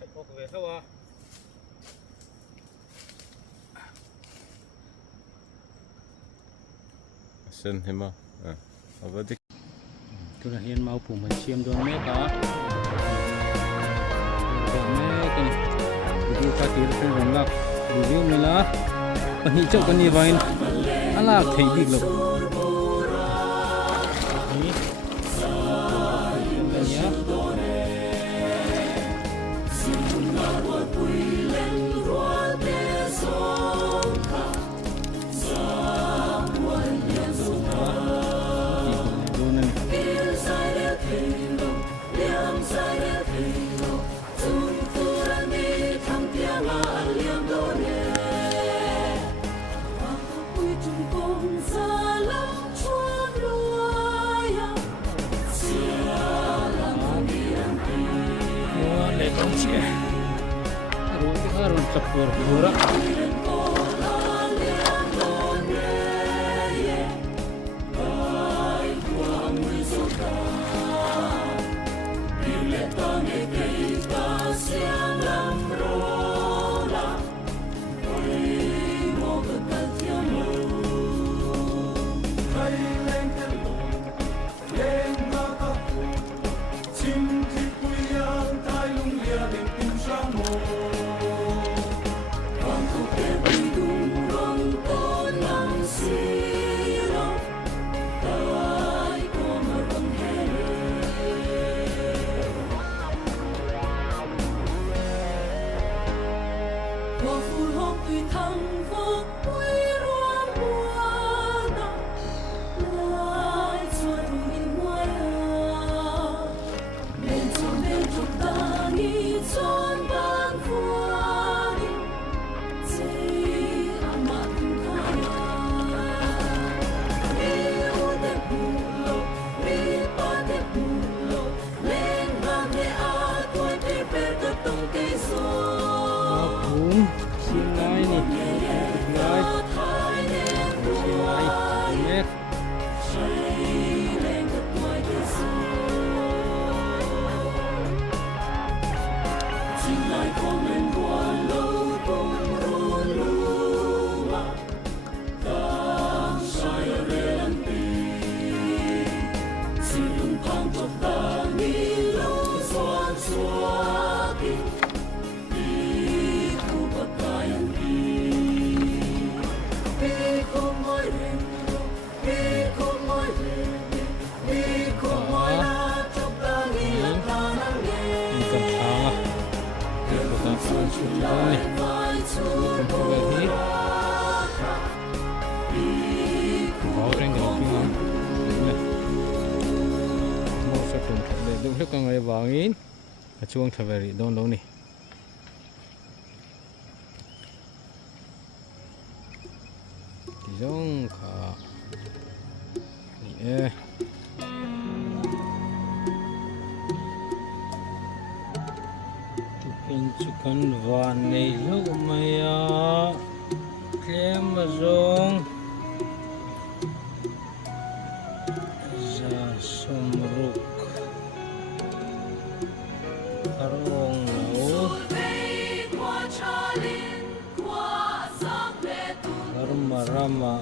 chạy qua về sao à sân thêm mà ở với tích tôi là hiên mau phủ mình chiêm đôi mét đó đôi mét cái này review cái gì đó cũng là review mình là còn những chỗ còn như vậy nó là thấy bị lục harun capur burak lúc con người vangin chuông thaveri don lo ni tizong kha ni e tupin chukan van nei lo maya klem zong za somruk karong nau karma rama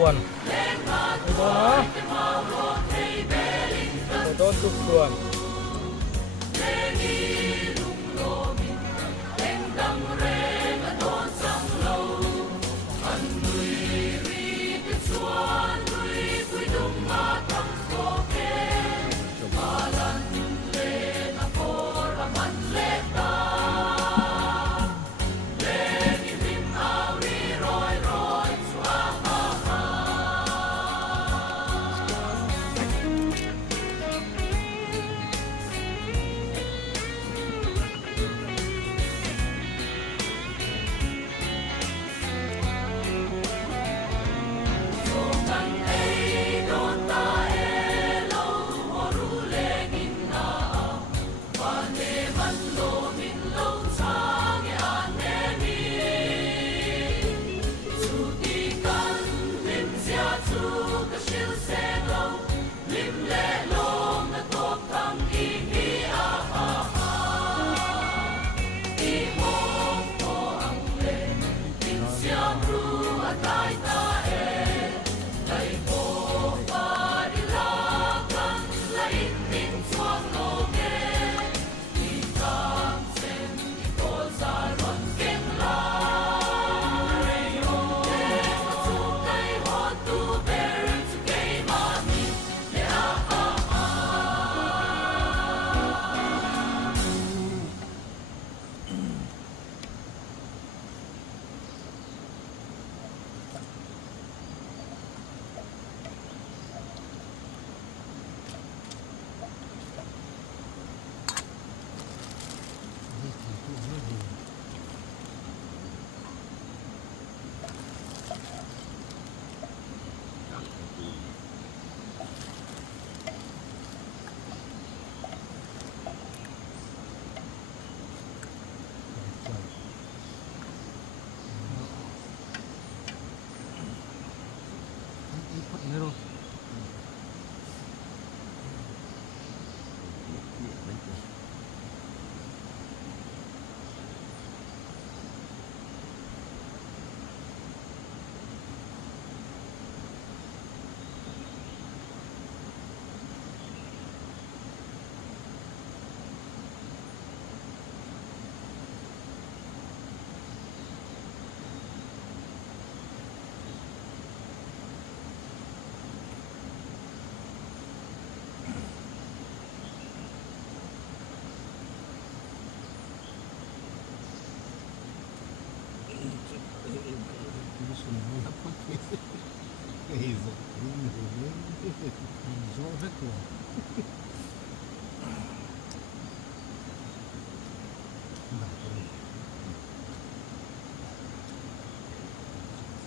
chuan đó โดนทุกส่วน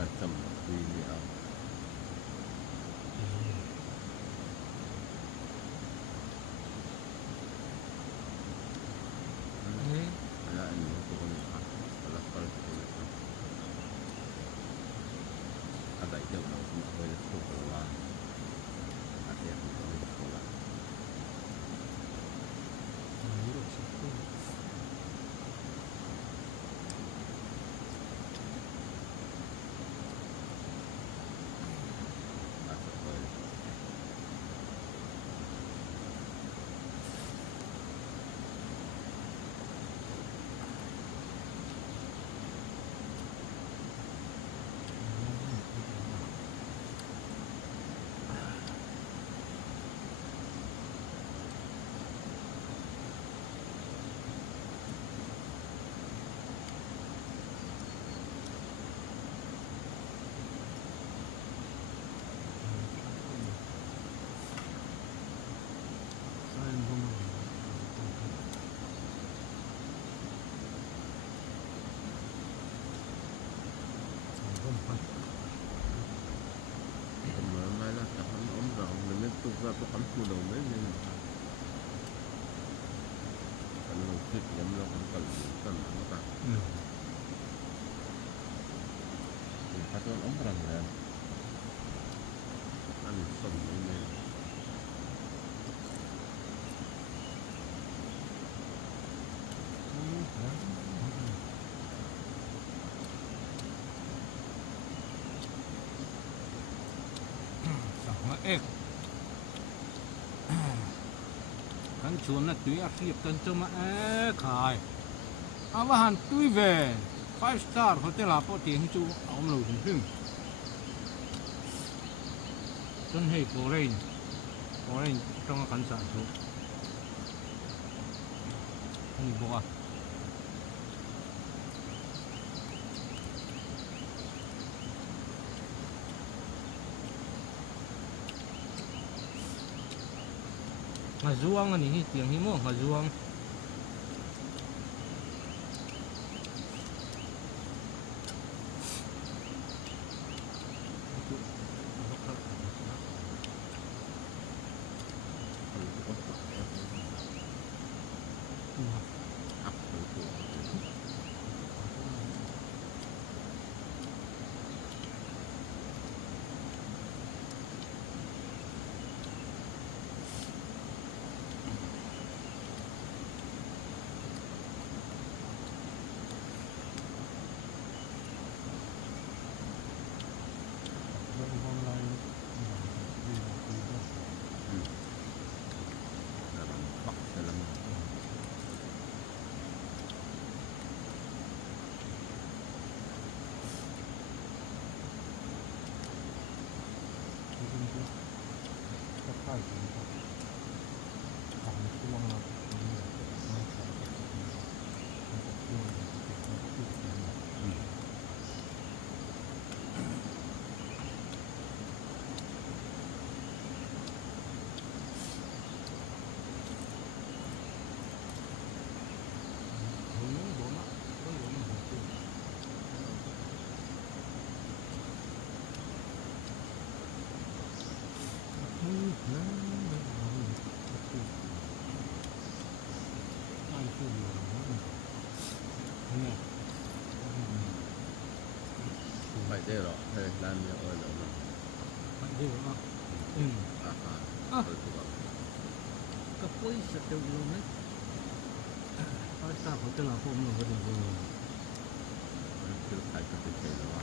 Satam really out. Wala ano ko kung wala pa rin ko ito. Ada ito na kung ako yung ito wala. At yan ito wala. Berapa kampung dah main kalau fit yang melakukan kan apa satu orang kan anu semua sama กันชวนนะตุ้ยอาชีพกันจะมาขายอาว่าหันตุ้ยเว่5 star โฮเทลอาปอเตียงจูเอามาลงถึงจนให้โกเรนต้องขันสารทุกนี่บอกว่าNgazuang ani tiang himo ngazuang Phải thế rồi, thế làm nhiều ơi rồi mà. Phải thế rồi. Cái quấy sạch đều luôn đấy. Phải sao phải tên là phôm rồi cái điều rồi. Cứ phải có thể thế rồi.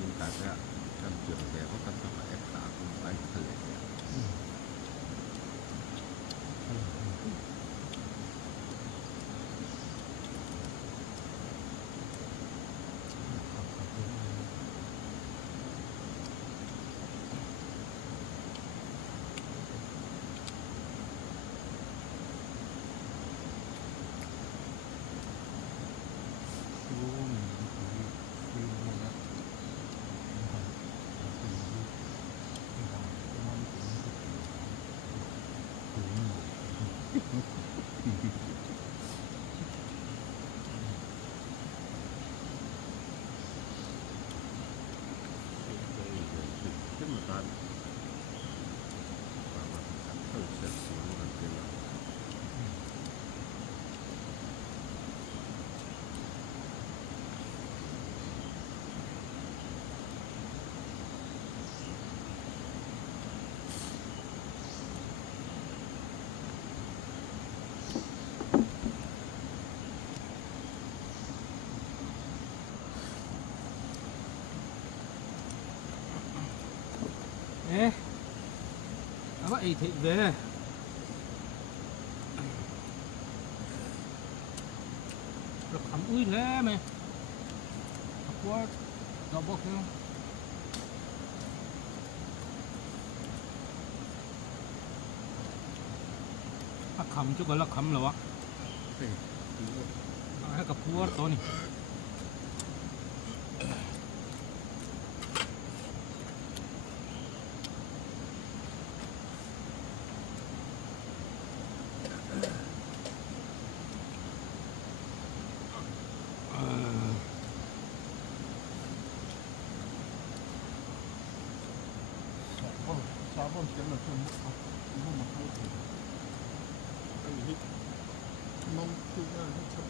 Nhưng ta sẽ trong trường về có tất cả ép tạ cũng phải có thể thế. Apa itu deh? Rekam uin lah meh. Aku doboknya. Rekam juga rekam lah wak. Kapur tu ni. Sabon kena tu ibu makan tu. Ini mampu kan macam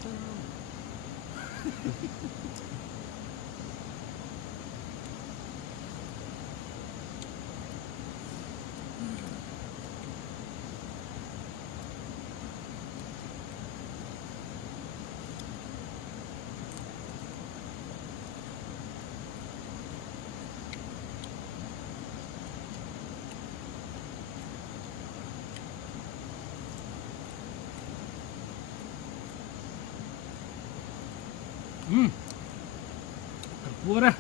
Buat dah.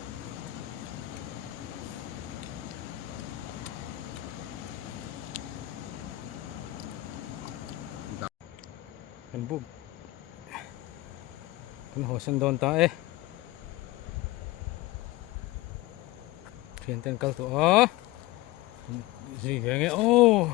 Kan bug. Kan hosen don ta eh. Thiền tên câu tụ ó. Gì vậy nghe ô.